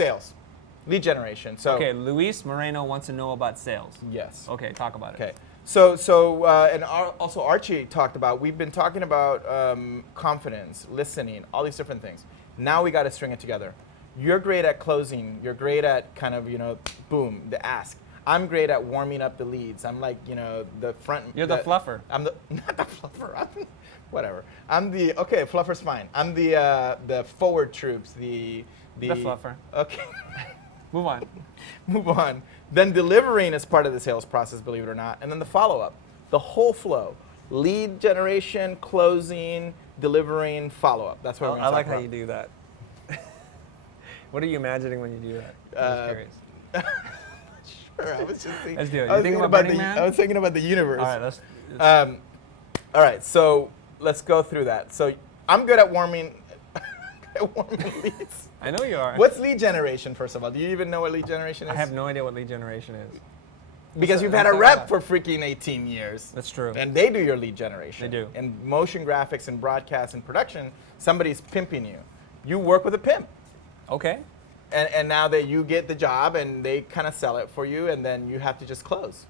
Sales, lead generation. So Okay, Luis Moreno wants to know about sales. yes. Okay, talk about it. Okay. And also Archie talked about, we've been talking about confidence, listening, all these different things. Now we got to string it together. You're great at closing. You're great at kind of, boom, the ask. I'm great at warming up the leads. I'm like, the front. You're the fluffer. I'm not the fluffer. Whatever. Fluffer's fine. I'm the forward troops, the fluffer. Okay. Move on. Move on. Then delivering is part of the sales process, believe it or not. And then the follow-up, the whole flow. Lead generation, closing, delivering, follow-up. That's what we're going to talk about. I like how you do that. What are you imagining when you do that? I'm just curious. Sure, I was just thinking. Let's do it. I You thinking about Burning Man? I was thinking about the universe. All right, let's All right, so let's go through that. So I'm good at warming leads. I know you are. What's lead generation, first of all? Do you even know what lead generation is? I have no idea what lead generation is. Because you've had a rep for freaking 18 years. That's true. And they do your lead generation. They do. In motion graphics and broadcast and production, somebody's pimping you. You work with a pimp. Okay. And now that you get the job and they kind of sell it for you, and then you have to just close.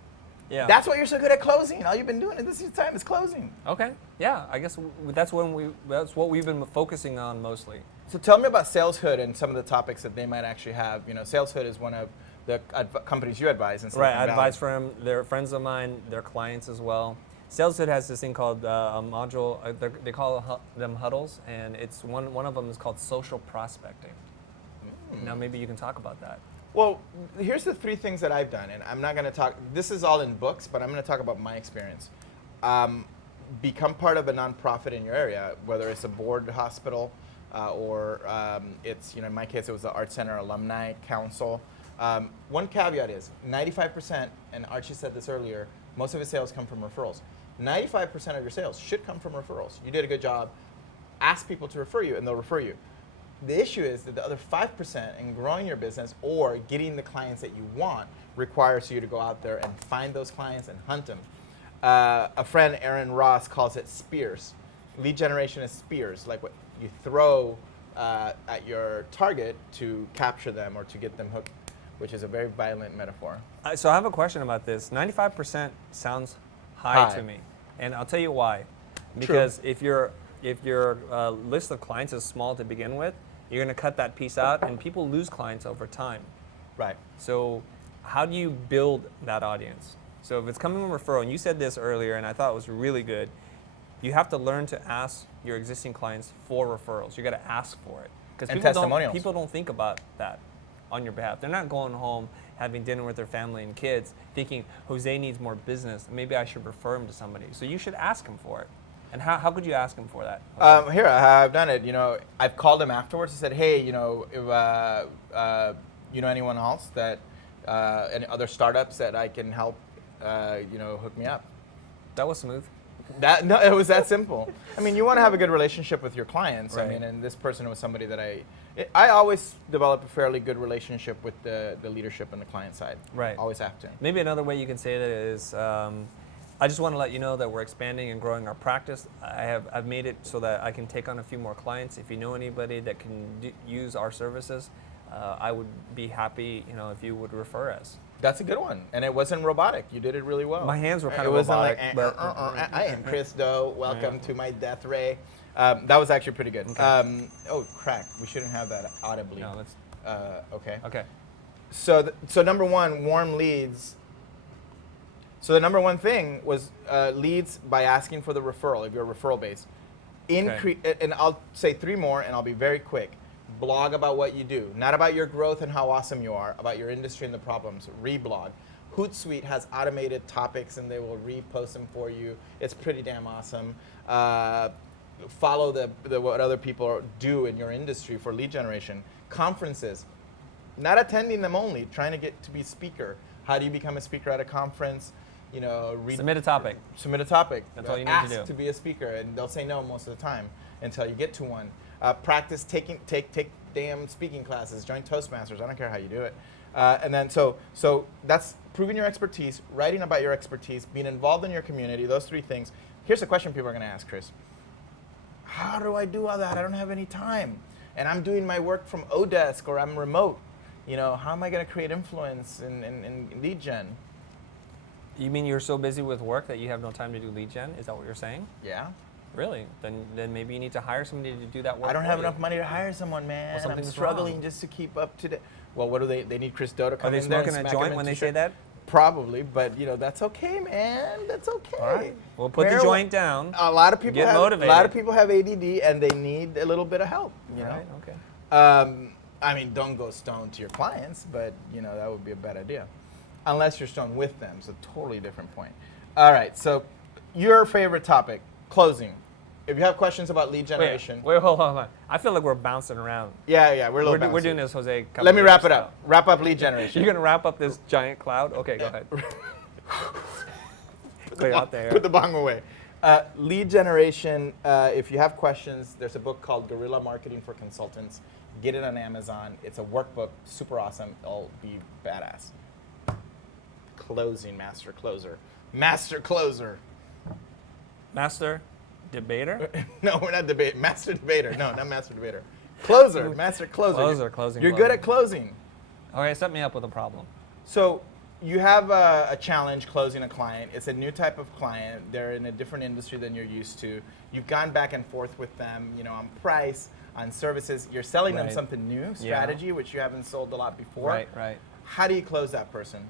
Yeah. That's what you're so good at, closing. All you've been doing this time is closing. Okay. Yeah. I guess that's what we've been focusing on mostly. So tell me about SalesHood and some of the topics that they might actually have. SalesHood is one of the companies you advise. In Right. I advise for them. They're friends of mine. They're clients as well. SalesHood has this thing called a module. They call them huddles, and it's one of them is called social prospecting. Now maybe you can talk about that. Well, here's the 3 things that I've done, and I'm not going to talk. This is all in books, but I'm going to talk about my experience. Become part of a nonprofit in your area, whether it's a board hospital or it's, in my case, it was the Art Center Alumni Council. One caveat is 95%, and Archie said this earlier, most of his sales come from referrals. 95% of your sales should come from referrals. You did a good job. Ask people to refer you, and they'll refer you. The issue is that the other 5% in growing your business or getting the clients that you want requires you to go out there and find those clients and hunt them. A friend, Aaron Ross, calls it spears. Lead generation is spears, like what you throw at your target to capture them or to get them hooked, which is a very violent metaphor. So I have a question about this. 95% sounds high to me, and I'll tell you why. Because if your list of clients is small to begin with, you're going to cut that piece out, and people lose clients over time. Right. So how do you build that audience? So if it's coming from referral, and you said this earlier, and I thought it was really good, you have to learn to ask your existing clients for referrals. You got to ask for it. And testimonials. People don't think about that on your behalf. They're not going home, having dinner with their family and kids, thinking, Jose needs more business. Maybe I should refer him to somebody. So you should ask him for it. And how could you ask him for that? Here, I've done it. I've called him afterwards and said, hey, if you know anyone else that, any other startups that I can help, hook me up. That was smooth. No, it was that simple. I mean, you want to have a good relationship with your clients. Right. I mean, and this person was somebody that I always develop a fairly good relationship with the leadership and the client side. Right. Always have to. Maybe another way you can say that is, I just want to let you know that we're expanding and growing our practice. I've made it so that I can take on a few more clients. If you know anybody that can use our services, I would be happy, if you would refer us. That's a good one, and it wasn't robotic. You did it really well. My hands were kind of robotic. Like, I am Chris Doe. Welcome to my death ray. That was actually pretty good. Okay. Oh, crack. We shouldn't have that audibly. No, let's. Okay. Okay. So number one, warm leads. So the number one thing was leads by asking for the referral, if you're referral based. And I'll say 3 more, and I'll be very quick. Blog about what you do, not about your growth and how awesome you are, about your industry and the problems. Reblog. Hootsuite has automated topics, and they will repost them for you. It's pretty damn awesome. Follow what other people do in your industry for lead generation. Conferences, not attending them only, trying to get to be a speaker. How do you become a speaker at a conference? Submit a topic. Submit a topic. That's all you need to do. Ask to be a speaker, and they'll say no most of the time until you get to one. Practice take damn speaking classes. Join Toastmasters. I don't care how you do it. And then so that's proving your expertise, writing about your expertise, being involved in your community. Those 3 things. Here's a question people are going to ask, Chris. How do I do all that? I don't have any time, and I'm doing my work from Odesk or I'm remote. how am I going to create influence in lead gen? You mean you're so busy with work that you have no time to do lead gen? Is that what you're saying? Yeah. Really? Then maybe you need to hire somebody to do that work. I don't have you. enough money to hire someone, man. Well, I'm something's struggling wrong. just to keep up to date. Well, what do they need? Chris Do to come Are they in there and smoking a smack him joint when into they say shit? that? Probably, but that's okay, man. That's okay. All right. Well, put the Marijuana- joint down. A lot of people Get have motivated. a lot of people have ADD and they need a little bit of help. All right, okay. I mean, don't go stoned to your clients, but that would be a bad idea, unless you're stoned with them. It's a totally different point. All right, so your favorite topic, closing. If you have questions about lead generation, Wait, hold on. I feel like we're bouncing around. yeah, we're a little. We're bouncy. doing this, Jose. Let me wrap it style. up. Wrap up lead generation. You're gonna wrap up this giant cloud? Okay, go ahead. Clear out there. Put the bong away. Lead generation, if you have questions, there's a book called Guerrilla Marketing for Consultants. Get it on Amazon. It's a workbook, super awesome. It'll be badass. Closing, master closer. Master closer. Master debater? No, we're not debating. Master debater. No, not master debater. Closer, master closer. Closing. You're good at closing. All right, set me up with a problem. So you have a challenge closing a client. It's a new type of client. They're in a different industry than you're used to. You've gone back and forth with them, on price, on services. You're selling them Right. something new, strategy, which you haven't sold a lot before. Right. How do you close that person?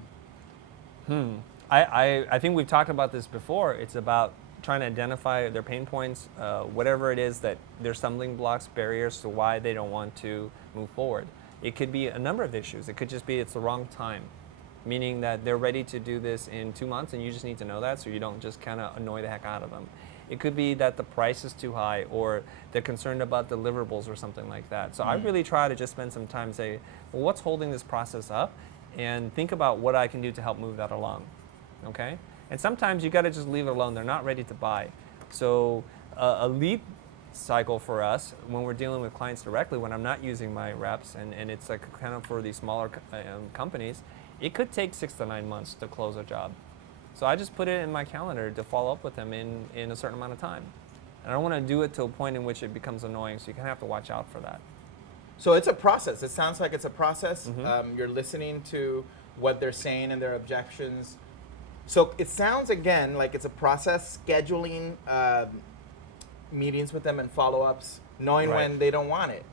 I think we've talked about this before. It's about trying to identify their pain points, whatever it is that their stumbling blocks, barriers to why they don't want to move forward. It could be a number of issues. It could just be it's the wrong time, meaning that they're ready to do this in 2 months and you just need to know that so you don't just kind of annoy the heck out of them. It could be that the price is too high or they're concerned about deliverables or something like that. So I really try to just spend some time and say, well, what's holding this process up? And think about what I can do to help move that along, okay? And sometimes you got to just leave it alone. They're not ready to buy. So a lead cycle for us when we're dealing with clients directly, when I'm not using my reps, and it's like kind of for these smaller companies, it could take 6 to 9 months to close a job. So I just put it in my calendar to follow up with them in a certain amount of time. And I don't want to do it to a point in which it becomes annoying, so you kind of have to watch out for that. So it's a process. It sounds like it's a process. You're listening to what they're saying and their objections. So it sounds, again, like it's a process, scheduling meetings with them and follow-ups, knowing Right. when they don't want it.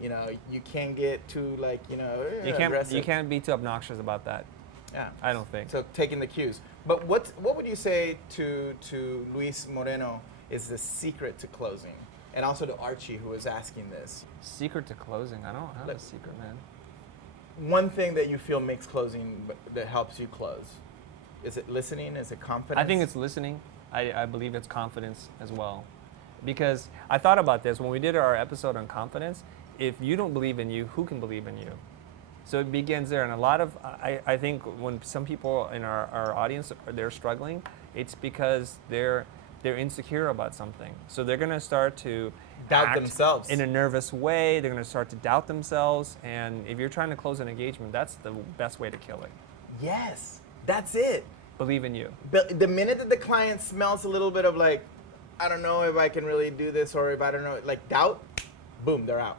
You can't get too, aggressive. You can't be too obnoxious about that. Yeah. I don't think. So taking the cues. But what would you say to Luis Moreno is the secret to closing? And also to Archie, who was asking this. Secret to closing? I don't have a secret, man. One thing that you feel makes closing, that helps you close. Is it listening? Is it confidence? I think it's listening. I believe it's confidence as well. Because I thought about this when we did our episode on confidence. If you don't believe in you, who can believe in you? So it begins there. And a lot of, I think when some people in our audience, they're struggling, it's because they're insecure about something. So they're going to start to doubt act themselves in a nervous way. They're going to start to doubt themselves. And if you're trying to close an engagement, that's the best way to kill it. Yes, that's it. Believe in you. But the minute that the client smells a little bit of I don't know if I can really do this, or if I don't know, doubt, boom, they're out.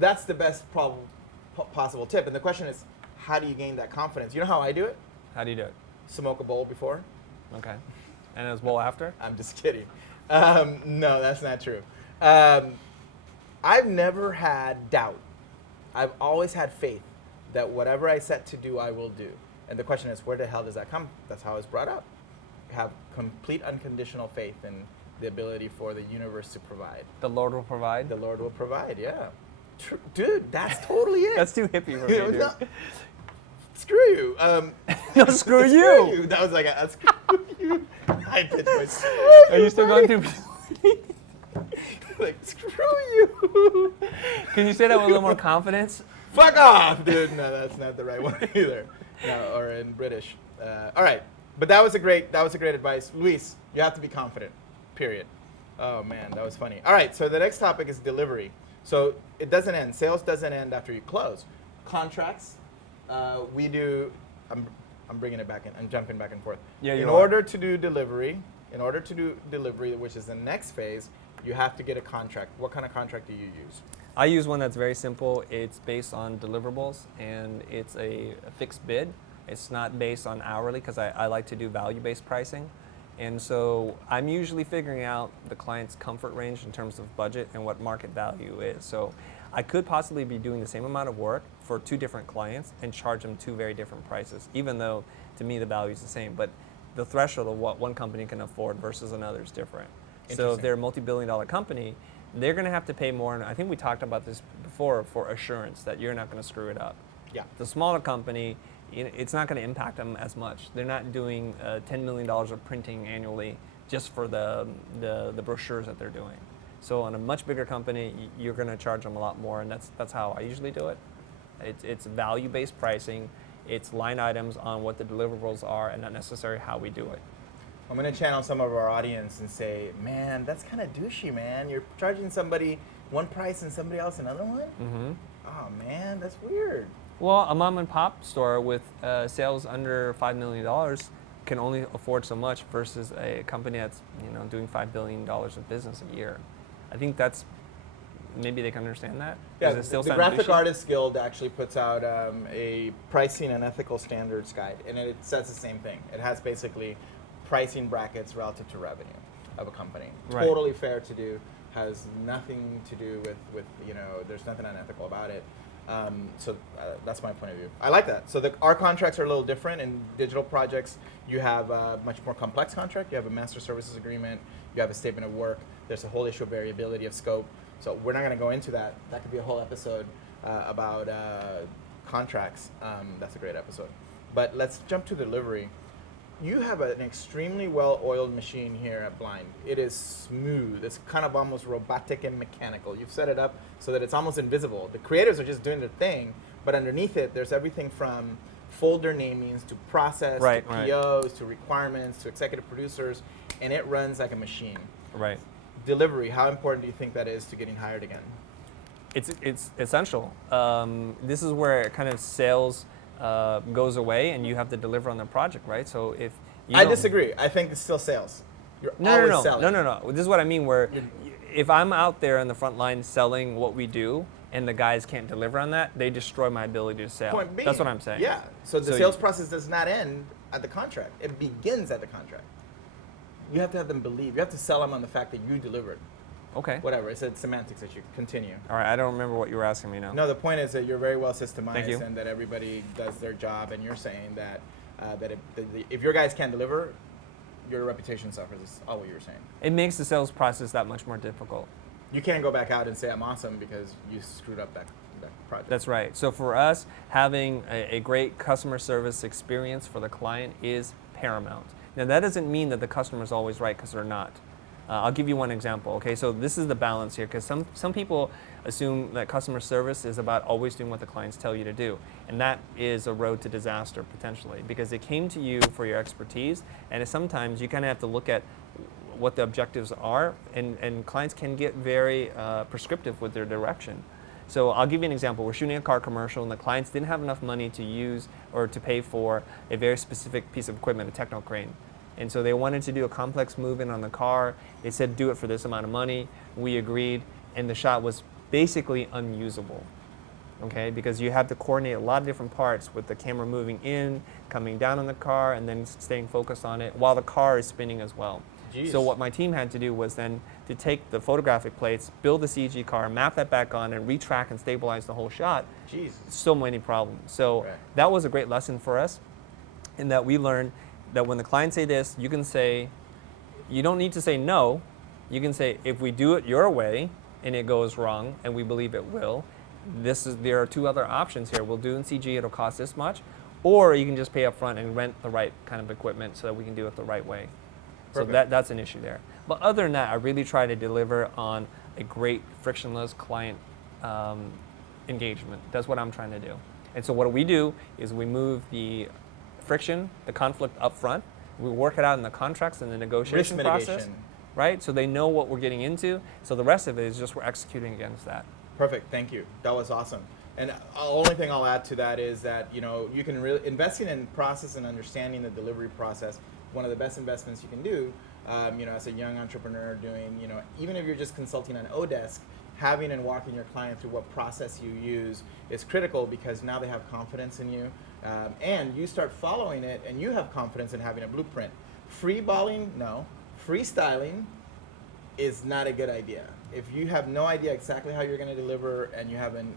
That's the best possible tip. And the question is, how do you gain that confidence? You know how I do it? How do you do it? Smoke a bowl before. Okay. And as well after? I'm just kidding. No, that's not true. I've never had doubt. I've always had faith that whatever I set to do, I will do. And the question is, where the hell does that come? That's how it's brought up. Have complete unconditional faith in the ability for the universe to provide. The Lord will provide? The Lord will provide, yeah. Dude, that's totally it. That's too hippie for me, dude. No, screw you. No, screw you. That was like a screw you. High pitch voice. Are you still going through? Screw you. Can you say that with a little more confidence? Fuck off, dude. No, that's not the right one either. No, or in British. All right, but that was a great advice, Luis. You have to be confident. Period. Oh man, that was funny. All right, so the next topic is delivery. So it doesn't end. Sales doesn't end after you close. Contracts, we do. I'm bringing it back in. I'm jumping back and forth. Yeah, in order to do delivery, which is the next phase, you have to get a contract. What kind of contract do you use? I use one that's very simple. It's based on deliverables, and it's a fixed bid. It's not based on hourly, because I like to do value-based pricing. And so I'm usually figuring out the client's comfort range in terms of budget and what market value is. So I could possibly be doing the same amount of work for 2 different clients and charge them 2 very different prices, even though to me the value is the same. But the threshold of what one company can afford versus another is different. So if they're a multi-billion-dollar company, they're going to have to pay more, and I think we talked about this before, for assurance that you're not going to screw it up. Yeah. The smaller company, it's not going to impact them as much. They're not doing $10 million of printing annually just for the brochures that they're doing. So on a much bigger company, you're going to charge them a lot more, and that's how I usually do it. It's value-based pricing. It's line items on what the deliverables are, and not necessarily how we do it. I'm going to channel some of our audience and say, man, that's kind of douchey, man. You're charging somebody one price and somebody else another one? Mm-hmm. Oh, man, that's weird. Well, a mom and pop store with sales under $5 million can only afford so much versus a company that's doing $5 billion of business a year. I think that's, maybe they can understand that. Yeah, Does it still the sound Graphic douchey? Artists Guild actually puts out a pricing and ethical standards guide, and it says the same thing. It has basically pricing brackets relative to revenue of a company. Right. Totally fair to do, has nothing to do with there's nothing unethical about it. So that's my point of view. I like that. So our contracts are a little different. In digital projects, you have a much more complex contract. You have a master services agreement. You have a statement of work. There's a whole issue of variability of scope. So we're not going to go into that. That could be a whole episode about contracts. That's a great episode. But let's jump to delivery. You have an extremely well-oiled machine here at Blind. It is smooth. It's kind of almost robotic and mechanical. You've set it up so that it's almost invisible. The creators are just doing their thing, but underneath it, there's everything from folder namings to process, to POs, to requirements, to executive producers, and it runs like a machine. Right. Delivery, how important do you think that is to getting hired again? It's essential. This is where kind of sales goes away, and you have to deliver on the project, right? So if I disagree. I think it's still sales. You're always selling. No. This is what I mean. Where if I'm out there in the front line selling what we do, and the guys can't deliver on that, they destroy my ability to sell. Point being, that's what I'm saying. Yeah. So the sales process does not end at the contract. It begins at the contract. You have to have them believe. You have to sell them on the fact that you delivered. Okay. Whatever. It's a semantics issue. Continue. All right. I don't remember what you were asking me now. No, the point is that you're very well systemized. Thank you. And that everybody does their job. And you're saying that if your guys can't deliver, your reputation suffers. Is all what you were saying. It makes the sales process that much more difficult. You can't go back out and say I'm awesome because you screwed up that project. That's right. So for us, having a great customer service experience for the client is paramount. Now that doesn't mean that the customer is always right, because they're not. I'll give you one example. Okay, so this is the balance here, because some people assume that customer service is about always doing what the clients tell you to do, and that is a road to disaster potentially, because they came to you for your expertise, and sometimes you kind of have to look at what the objectives are, and clients can get very prescriptive with their direction. So I'll give you an example. We're shooting a car commercial, and the clients didn't have enough money to use or to pay for a very specific piece of equipment, a techno crane. And so they wanted to do a complex move-in on the car. They said, do it for this amount of money. We agreed, and the shot was basically unusable, okay? Because you have to coordinate a lot of different parts with the camera moving in, coming down on the car, and then staying focused on it while the car is spinning as well. Jeez. So what my team had to do was then to take the photographic plates, build the CG car, map that back on, and retrack and stabilize the whole shot. Jeez. So many problems. So that was a great lesson for us, in that we learned that when the clients say this, you can say, you don't need to say no. You can say, if we do it your way and it goes wrong, and we believe it will, there are 2 other options here. We'll do in CG, it'll cost this much, or you can just pay up front and rent the right kind of equipment so that we can do it the right way. Perfect. So that's an issue there. But other than that, I really try to deliver on a great frictionless client engagement. That's what I'm trying to do. And so what we do is we move the friction, the conflict up front. We work it out in the contracts and the negotiation process, right? So they know what we're getting into. So the rest of it is just we're executing against that. Perfect. Thank you. That was awesome. And the only thing I'll add to that is that you can really investing in process and understanding the delivery process. One of the best investments you can do, as a young entrepreneur doing, even if you're just consulting on Odesk, having and walking your client through what process you use is critical, because now they have confidence in you, and you start following it, and you have confidence in having a blueprint. Freeballing, no. Freestyling is not a good idea. If you have no idea exactly how you're going to deliver, and you haven't,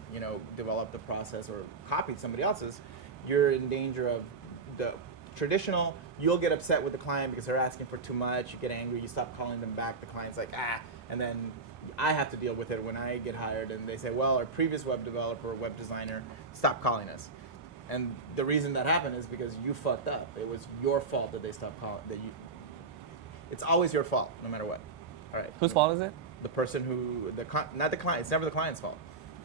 developed the process or copied somebody else's, you're in danger of the traditional. You'll get upset with the client because they're asking for too much. You get angry. You stop calling them back. The client's like, and then I have to deal with it when I get hired, and they say, well, our previous web developer or web designer stopped calling us. And the reason that happened is because you fucked up. It was your fault that they stopped calling. It's always your fault, no matter what. All right. Whose fault is it? The person who, not the client. It's never the client's fault.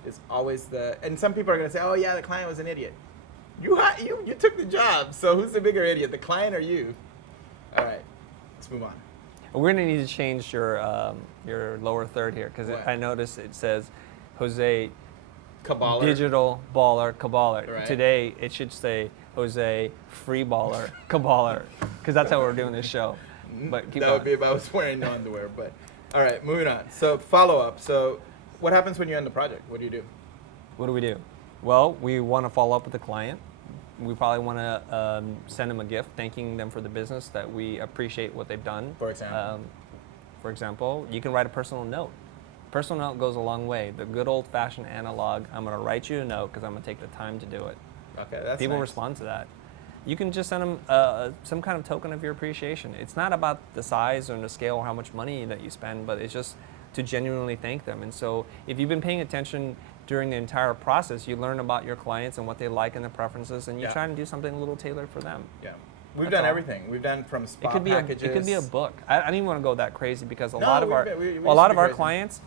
It's always and some people are going to say, oh yeah, the client was an idiot. You took the job, so who's the bigger idiot, the client or you? All right, let's move on. We're going to need to change your lower third here, because I noticed it says Jose Caballer. Digital Baller Caballer. Right. Today it should say Jose Free Baller Caballer, because that's how we're doing this show. But keep that going. would be if I was wearing no underwear. But all right, moving on. So follow up. So what happens when you end the project? What do you do? What do we do? Well, we want to follow up with the client. We probably want to send them a gift, thanking them for the business, that we appreciate what they've done. For example? You can write a personal note. Personal note goes a long way. The good old-fashioned analog, I'm going to write you a note because I'm going to take the time to do it. Okay, that's People nice. respond to that. You can just send them some kind of token of your appreciation. It's not about the size or the scale or how much money that you spend, but it's just to genuinely thank them. And so if you've been paying attention during the entire process, you learn about your clients and what they like and their preferences, and you try and do something a little tailored for them. Yeah. We've done everything. We've done from spa packages. It could be a book. I don't even want to go that crazy, because a lot of our clients,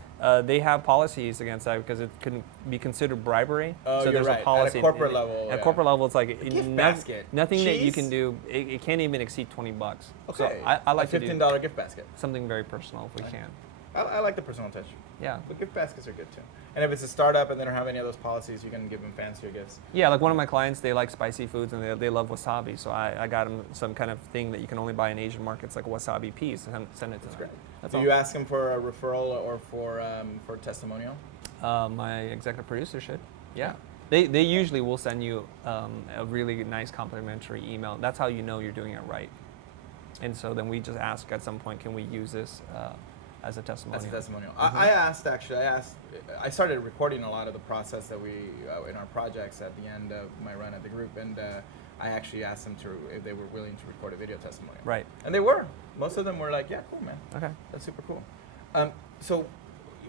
they have policies against that, because it can be considered bribery. Oh, so you're there's right. a policy At a corporate level. At corporate level, it's like gift basket. Nothing that you Cheese? can do. It can't even exceed $20. Okay. So I like a to do $15 gift basket. something very personal if we can. I like the personal touch. Yeah. But gift baskets are good too. And if it's a startup and they don't have any of those policies, you can give them fancier gifts. Yeah, like one of my clients, they like spicy foods and they love wasabi. So I got them some kind of thing that you can only buy in Asian markets, like a wasabi piece, and send it to them. That's great. That's Do all. you ask them for a referral or for testimonial? My executive producer should. Yeah. They usually will send you a really nice complimentary email. That's how you know you're doing it right. And so then we just ask at some point, can we use this as a testimonial? As a testimonial. Mm-hmm. I started recording a lot of the process that we, in our projects at the end of my run at the group, and I actually asked them if they were willing to record a video testimonial. Right. And they were. Most of them were like, yeah, cool, man. Okay. That's super cool. So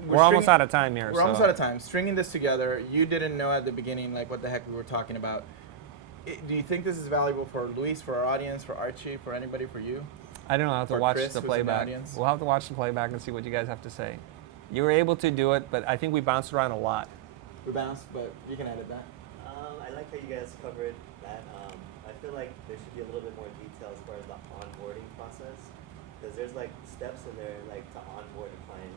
we're almost out of time here. We're almost out of time. Stringing this together, you didn't know at the beginning like what the heck we were talking about. Do you think this is valuable for Luis, for our audience, for Archie, for anybody, for you? I don't know. I'll have to For watch Chris, the who's in the playback. audience? We'll have to watch the playback and see what you guys have to say. You were able to do it, but I think we bounced around a lot. We bounced, but you can edit that. I like how you guys covered that. I feel like there should be a little bit more detail as far as the onboarding process, because there's like steps in there like to onboard a client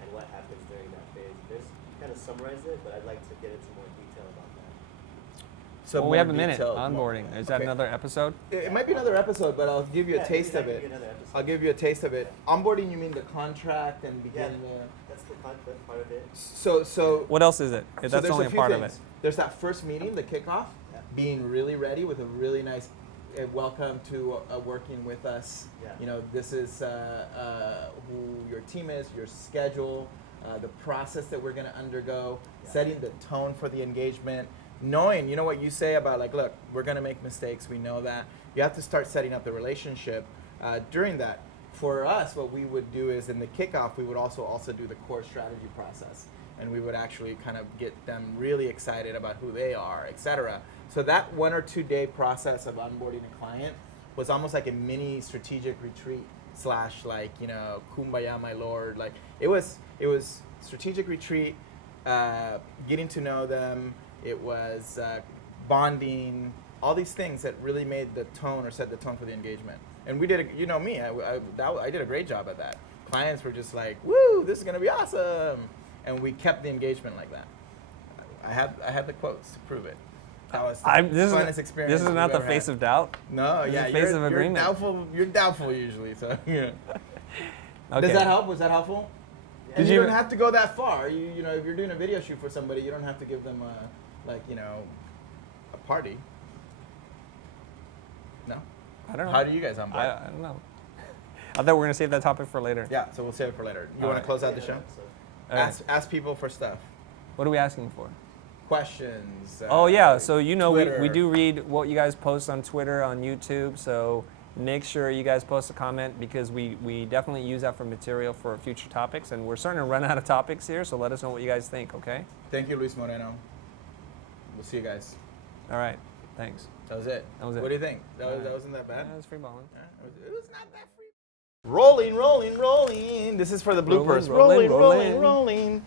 and what happens during that phase. There's kind of summarize it, but I'd like to get into more detail about that. So Well, we more have a minute. detailed, Onboarding. Is that Okay. another episode? It might be another episode, but I'll give you a Yeah, taste maybe of that it. could be another episode. I'll give you a taste of it. Onboarding, you mean the contract and begin That's the content part of it. So What else is it? so That's there's only a a few part things. of it. There's that first meeting, the kickoff, Yeah. being really ready with a really nice welcome to working with us. Yeah. You know, this is who your team is, your schedule, the process that we're going to undergo, Yeah. setting the tone for the engagement, knowing, you know what you say about like, look, we're going to make mistakes, we know that. You have to start setting up the relationship during that. For us, what we would do is in the kickoff, we would also do the core strategy process. And we would actually kind of get them really excited about who they are, et cetera. So that 1 or 2 day process of onboarding a client was almost like a mini strategic retreat / like, you know, kumbaya, my lord. Like it was strategic retreat, getting to know them. It was bonding, all these things that really made the tone or set the tone for the engagement. And we did, you know me, I did a great job at that. Clients were just like, woo, this is gonna be awesome. And we kept the engagement like that. I had the quotes to prove it. That was the funnest experience. This is not we've the ever face had. of doubt. No, This is yeah, the face of agreement. You're doubtful usually. So yeah. Okay. Does that help? Was that helpful? And Did you you- don't have to go that far. You know, if you're doing a video shoot for somebody, you don't have to give them a party. No. I don't know. How do you guys onboard? I don't know. I thought we were gonna save that topic for later. Yeah, so we'll save it for later. You All want to right. close out the Yeah, show? so- All right. Ask people for stuff. What are we asking for? Questions. Oh yeah, so you know we Twitter. do read what you guys post on Twitter, on YouTube, so make sure you guys post a comment because we definitely use that for material for future topics, and we're starting to run out of topics here, so let us know what you guys think, okay? Thank you, Luis Moreno. We'll see you guys. All right, thanks. That was it. That was it. What do you think? That Alright. wasn't that bad? Yeah, it's free balling. It was not that free. Rolling, rolling, rolling. This is for the bloopers. Rolling, rolling, rolling. rolling.